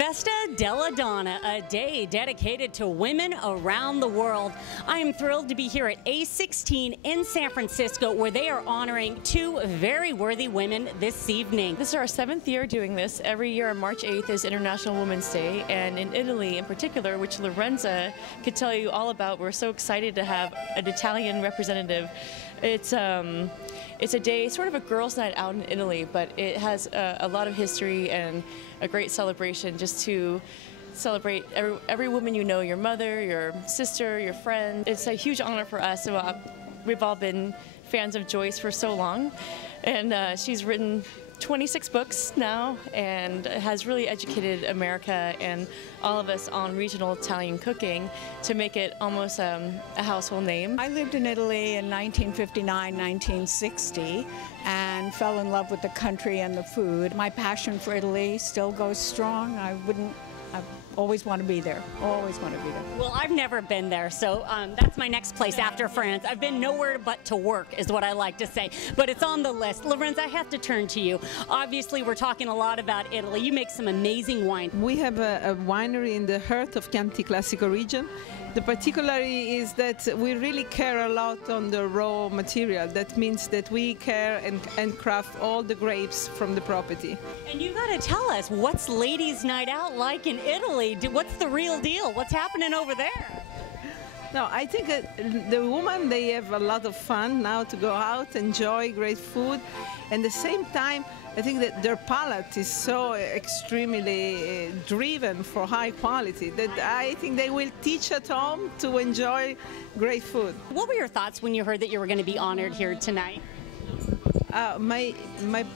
Festa della Donna, a day dedicated to women around the world. I am thrilled to be here at A16 in San Francisco, where they are honoring two very worthy women this evening. This is our 7th year doing this. Every year on March 8th is International Women's Day, and in Italy in particular, which Lorenza could tell you all about, we're so excited to have an Italian representative. It's a day, sort of a girls' night out in Italy, but it has a lot of history and a great celebration just to celebrate every woman you know, your mother, your sister, your friend. It's a huge honor for us. We've all been fans of Joyce for so long, and she's written 26 books now and has really educated America and all of us on regional Italian cooking to make it almost a household name. I lived in Italy in 1959, 1960 and fell in love with the country and the food. My passion for Italy still goes strong. I always want to be there, always want to be there. Well, I've never been there, so that's my next place after France. I've been nowhere but to work, is what I like to say, but it's on the list. Lorenza, I have to turn to you. Obviously, we're talking a lot about Italy. You make some amazing wine. We have a winery in the heart of Chianti Classico region. The particularity is that we really care a lot on the raw material. That means that we care and craft all the grapes from the property. And you got to tell us, what's ladies' night out like in Italy? What's the real deal? What's happening over there? No, I think the women, they have a lot of fun now to go out, enjoy great food, and at the same time, I think that their palate is so extremely driven for high quality that I think they will teach at home to enjoy great food. What were your thoughts when you heard that you were going to be honored here tonight? My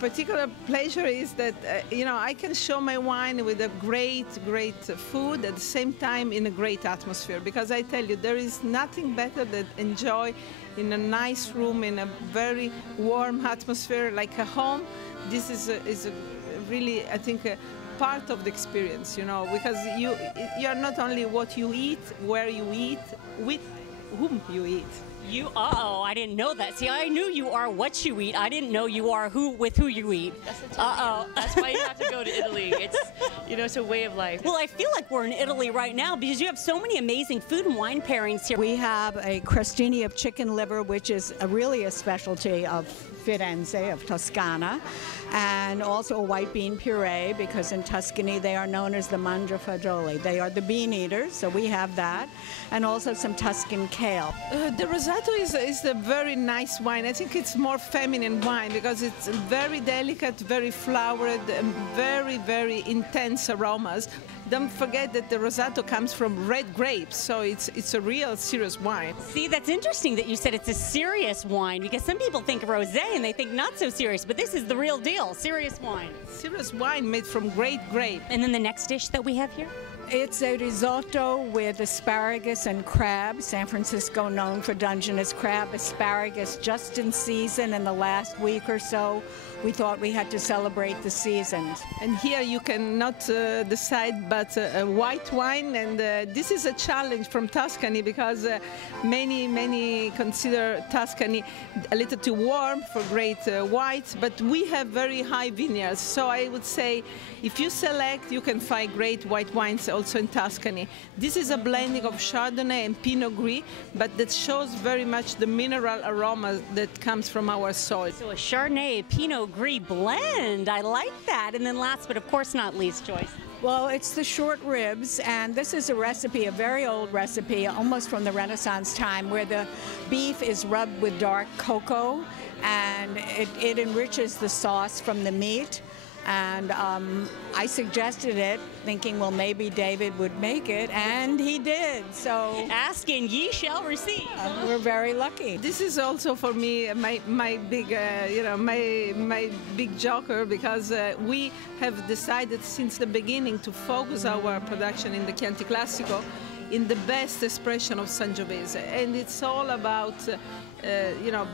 particular pleasure is that I can show my wine with a great food at the same time in a great atmosphere, because I tell you there is nothing better than enjoy in a nice room in a very warm atmosphere like a home. This is a really, I think, a part of the experience, because you are not only what you eat, where you eat, with whom you eat. I didn't know that. See, I knew you are what you eat. I didn't know you are with who you eat. That's why you have to go to Italy. It's a way of life. Well, I feel like we're in Italy right now because you have so many amazing food and wine pairings here. We have a crostini of chicken liver, which is really a specialty of Firenze, of Toscana, and also a white bean puree, because in Tuscany they are known as the mangiafagioli. They are the bean eaters, so we have that, and also some Tuscan kale. The Rosato is a very nice wine. I think it's more feminine wine because it's very delicate, very flowered, and very intense aromas. Don't forget that the Rosato comes from red grapes, so it's a real serious wine. See, that's interesting that you said it's a serious wine, because some people think rosé and they think not so serious, but this is the real deal, serious wine. Serious wine made from great grape. And then the next dish that we have here? It's a risotto with asparagus and crab. San Francisco known for Dungeness crab. Asparagus just in season in the last week or so. We thought we had to celebrate the seasons. And here you cannot decide but a white wine, and this is a challenge from Tuscany because many consider Tuscany a little too warm for great whites, but we have very high vineyards, so I would say if you select, you can find great white wines also in Tuscany. This is a blending of Chardonnay and Pinot Gris, but that shows very much the mineral aroma that comes from our soil. So a Chardonnay, Pinot Gris blend, I like that. And then last but of course not least, Joyce. Well, it's the short ribs, and this is a recipe, a very old recipe, almost from the Renaissance time, where the beef is rubbed with dark cocoa, and it enriches the sauce from the meat. And I suggested it, thinking, well, maybe David would make it, and he did. So ask and ye shall receive. We're very lucky. This is also for me my big my big joker, because we have decided since the beginning to focus our production in the Chianti Classico in the best expression of Sangiovese, and it's all about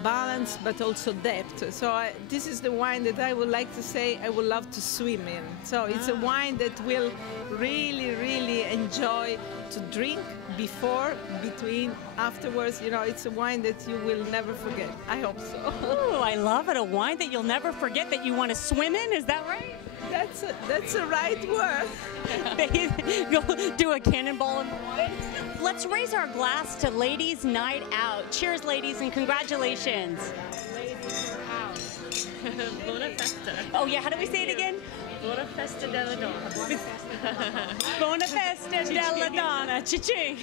balance but also depth. So this is the wine that I would like to say I would love to swim in. So it's a wine that will really enjoy to drink before, between, afterwards. It's a wine that you will never forget. I hope so. Ooh, I love it. A wine that you'll never forget, that you want to swim in. Is that right? That's the right word. They go do a cannonball in the wine. Let's raise our glass to Ladies' Night Out. Cheers, ladies, and congratulations. Ladies are out. Buona festa. Oh yeah, how do we say it again? Buona festa della donna. Buona festa della donna. Cha-ching.